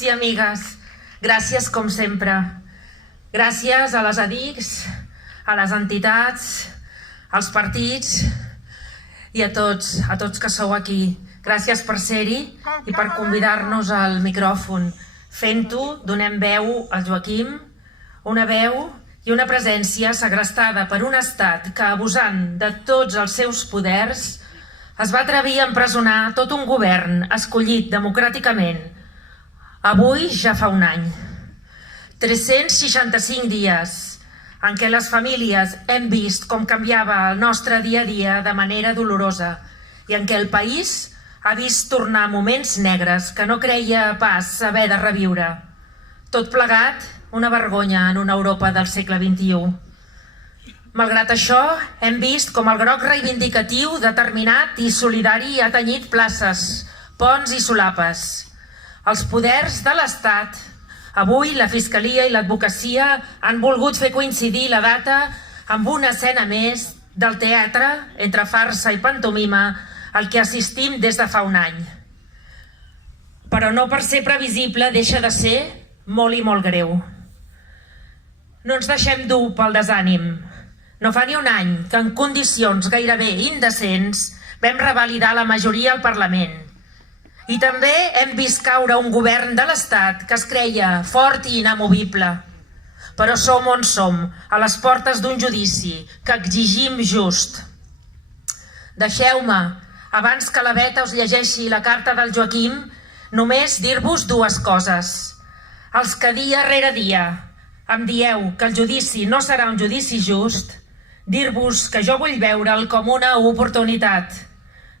amics i amigues, gràcies com sempre. Gràcies a les ADICs, a les entitats, als partits i a tots que sou aquí. Gràcies per ser-hi i per convidar-nos al micròfon. Fent-ho, donem veu al Joaquim, una veu i una presència segrestada per un estat que, abusant de tots els seus poders, es va atrevir a empresonar tot un govern escollit democràticament. Avui ja fa un any. 365 dies en què les famílies hem vist com canviava el nostre dia a dia de manera dolorosa i en què el país ha vist tornar moments negres que no creia pas haver de reviure. Tot plegat, una vergonya en una Europa del segle XXI. Malgrat això, hem vist com el groc reivindicatiu, determinat i solidari ha tenyit places, ponts i solapes. Els poders de l'Estat, avui la Fiscalia i l'Advocacia han volgut fer coincidir la data amb una escena més del teatre, entre farsa i pantomima, al que assistim des de fa un any. Però no per ser previsible deixa de ser molt i molt greu. No ens deixem dur pel desànim. No fa ni un any que en condicions gairebé indecents vam revalidar la majoria al Parlament. I també hem vist caure un govern de l'Estat que es creia fort i inamovible. Però som on som, a les portes d'un judici que exigim just. Deixeu-me, abans que la Beta us llegeixi la carta del Joaquim, només dir-vos dues coses. Els que dia rere dia em dieu que el judici no serà un judici just, dir-vos que jo vull veure'l com una oportunitat.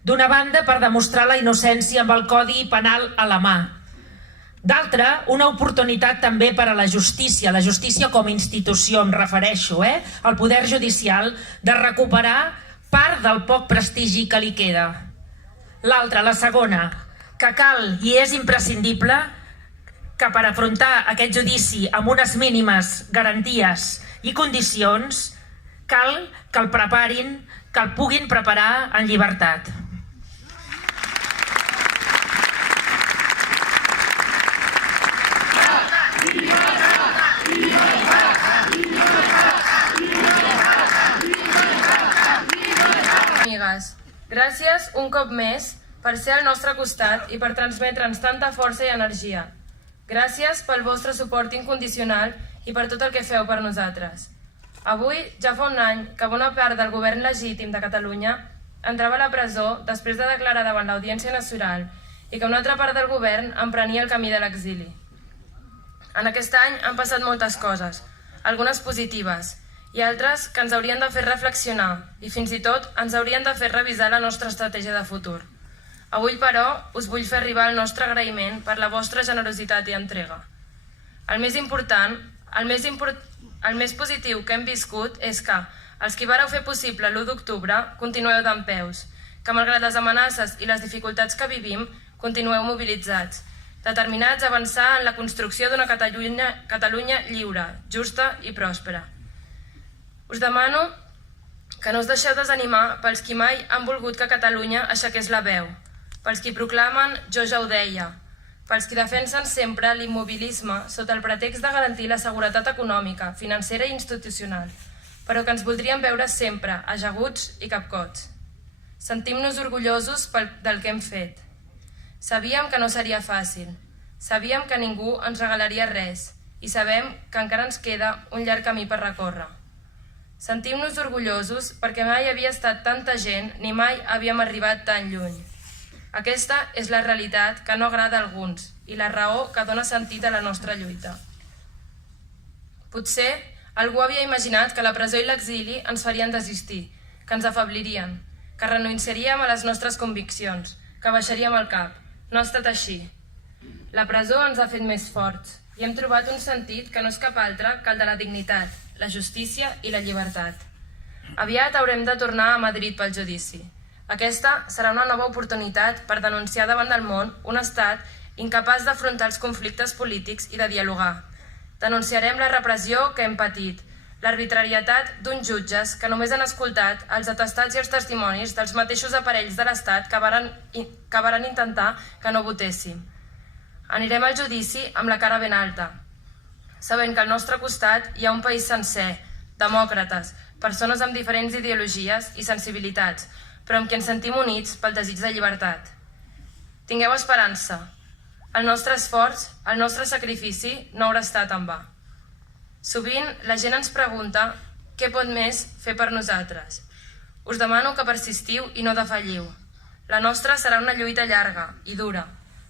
D'una banda, per demostrar la innocència amb el Codi Penal a la mà. D'altra, una oportunitat també per a la justícia com a institució, em refereixo, al poder judicial, de recuperar part del poc prestigi que li queda. L'altra, la segona, que cal i és imprescindible que per afrontar aquest judici amb unes mínimes garanties i condicions cal que el preparin, que el puguin preparar en llibertat. Amigues, gràcies un cop més per ser al nostre costat i per transmetre'ns tanta força i energia. Gràcies pel vostre suport incondicional i per tot el que feu per nosaltres. Avui ja fa un any que bona part del govern legítim de Catalunya entrava a la presó després de declarar davant l'Audiència Nacional i que una altra part del govern emprenia el camí de l'exili. En aquest any han passat moltes coses, algunes positives i altres que ens haurien de fer reflexionar i fins i tot ens haurien de fer revisar la nostra estratègia de futur. Avui, però, us vull fer arribar el nostre agraïment per la vostra generositat i entrega. El més positiu que hem viscut és que els qui vareu fer possible l'1 d'octubre continueu dempeus, que malgrat les amenaces i les dificultats que vivim, continueu mobilitzats, determinats a avançar en la construcció d'una Catalunya lliure, justa i pròspera. Us demano que no us deixeu desanimar pels qui mai han volgut que Catalunya aixequés la veu, pels qui proclamen «jo ja ho deia», pels qui defensen sempre l'immobilisme sota el pretext de garantir la seguretat econòmica, financera i institucional, però que ens voldrien veure sempre ajaguts i capcots. Sentim-nos orgullosos del que hem fet. Sabíem que no seria fàcil, sabíem que ningú ens regalaria res i sabem que encara ens queda un llarg camí per recórrer. Sentim-nos orgullosos perquè mai havia estat tanta gent ni mai havíem arribat tan lluny. Aquesta és la realitat que no agrada a alguns i la raó que dona sentit a la nostra lluita. Potser algú havia imaginat que la presó i l'exili ens farien desistir, que ens afeblirien, que renunciaríem a les nostres conviccions, que baixaríem el cap. No ha estat així. La presó ens ha fet més forts i hem trobat un sentit que no és cap altre que el de la dignitat, la justícia i la llibertat. Aviat haurem de tornar a Madrid pel judici. Aquesta serà una nova oportunitat per denunciar davant del món un estat incapaç d'afrontar els conflictes polítics i de dialogar. Denunciarem la repressió que hem patit, l'arbitrarietat d'uns jutges que només han escoltat els atestats i els testimonis dels mateixos aparells de l'Estat que varen intentar que no votéssim. Anirem al judici amb la cara ben alta, sabent que al nostre costat hi ha un país sencer, demòcrates, persones amb diferents ideologies i sensibilitats, però amb qui ens sentim units pel desig de llibertat. Tingueu esperança. El nostre esforç, el nostre sacrifici no haurà estat en va. Sovint la gent ens pregunta què pot més fer per nosaltres. Us demano que persistiu i no defalliu. La nostra serà una lluita llarga i dura,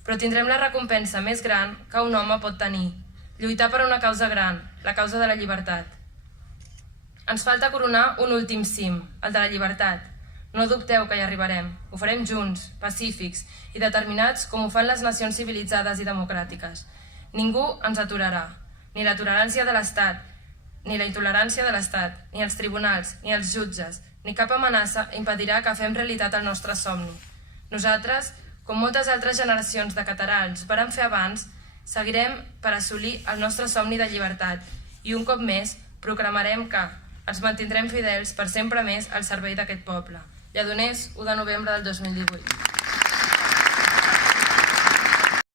però tindrem la recompensa més gran que un home pot tenir: lluitar per una causa gran, la causa de la llibertat. Ens falta coronar un últim cim, el de la llibertat. No dubteu que hi arribarem. Ho farem junts, pacífics i determinats com ho fan les nacions civilitzades i democràtiques. Ningú ens aturarà. Ni la tolerància de l'Estat, ni la intolerància de l'Estat, ni els tribunals, ni els jutges, ni cap amenaça impedirà que fem realitat el nostre somni. Nosaltres, com moltes altres generacions de catalans vàrem fer abans, seguirem per assolir el nostre somni de llibertat i un cop més proclamarem que ens mantindrem fidels per sempre més al servei d'aquest poble. Lledoners, 1 de novembre del 2018.